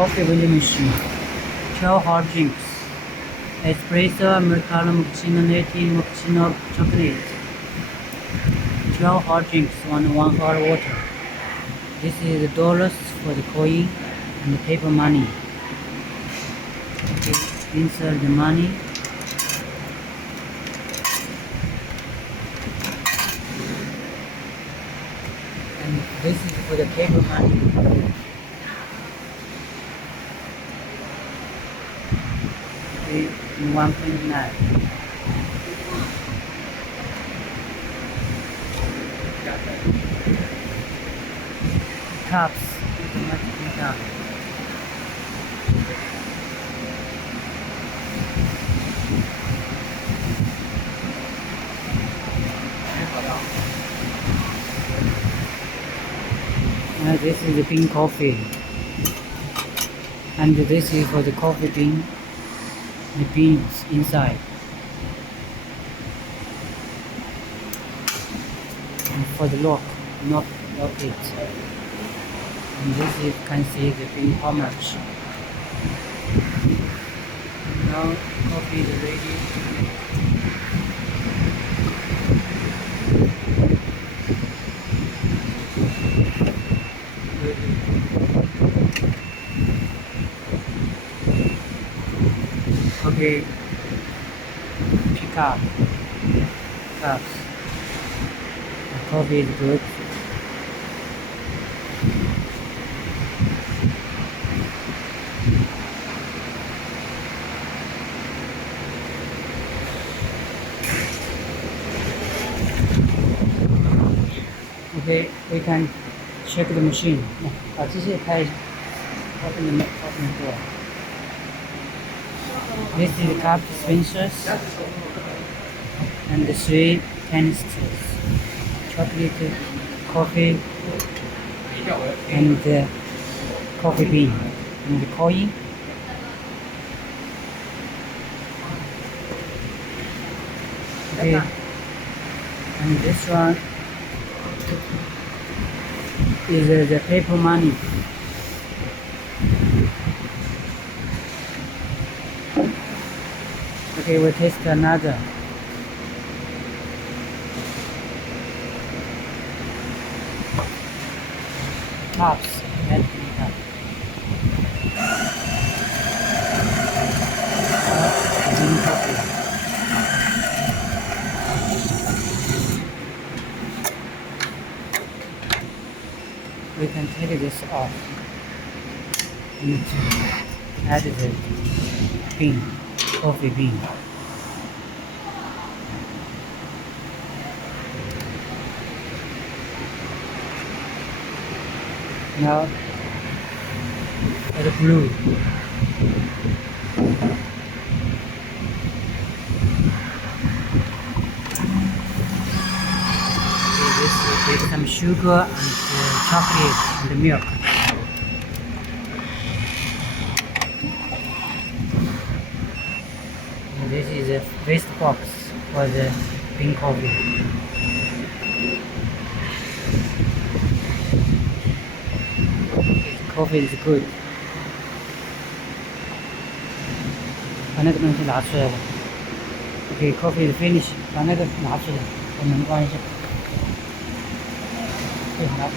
Coffee vending machine. 12 hot drinks. Espresso, Americano, Moccino, Neti, Moccino, chocolate. 12 hot drinks on 1 hot water. This is the dollars for the coin and the paper money. Okay, insert the money. And this is for the paper money. Okay, 1.9. Cups. Automatic cup. This is the bean coffee, and this is for the coffee bean, the beans inside, and for the lock, not lock it. And this you can see the bean how much. Now coffee is ready. Okay, pick up cups. The coffee is good. Okay, we can check the machine. 把机械开一下。Open the door. This is the cup dispensers and the 3 canisters, chocolate, coffee, and the coffee bean, and the coin. Okay, and this one is the paper money. Okay, we'll test another. Cups, empty cup. Green coffee. We can take this off and add the bean, coffee bean. Now the blue. Okay, this is some sugar and chocolate and milk. And this is a waste box for the bean coffee. Coffee is good. 把那个东西拿出来了。Okay, coffee is finished. 把那个拿出来，把门关一下。对，拿走。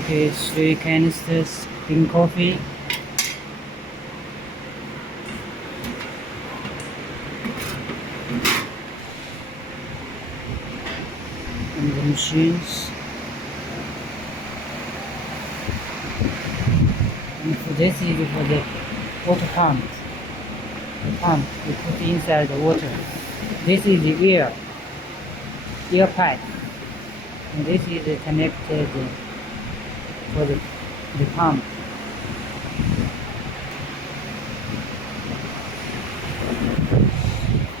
Okay, 3 canisters bean coffee. And the machines. And for this is for the water pump. The pump we put inside the water. This is the air pipe. And this is connected for the pump.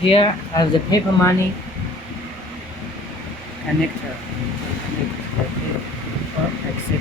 Here I have the paper money connector, etc.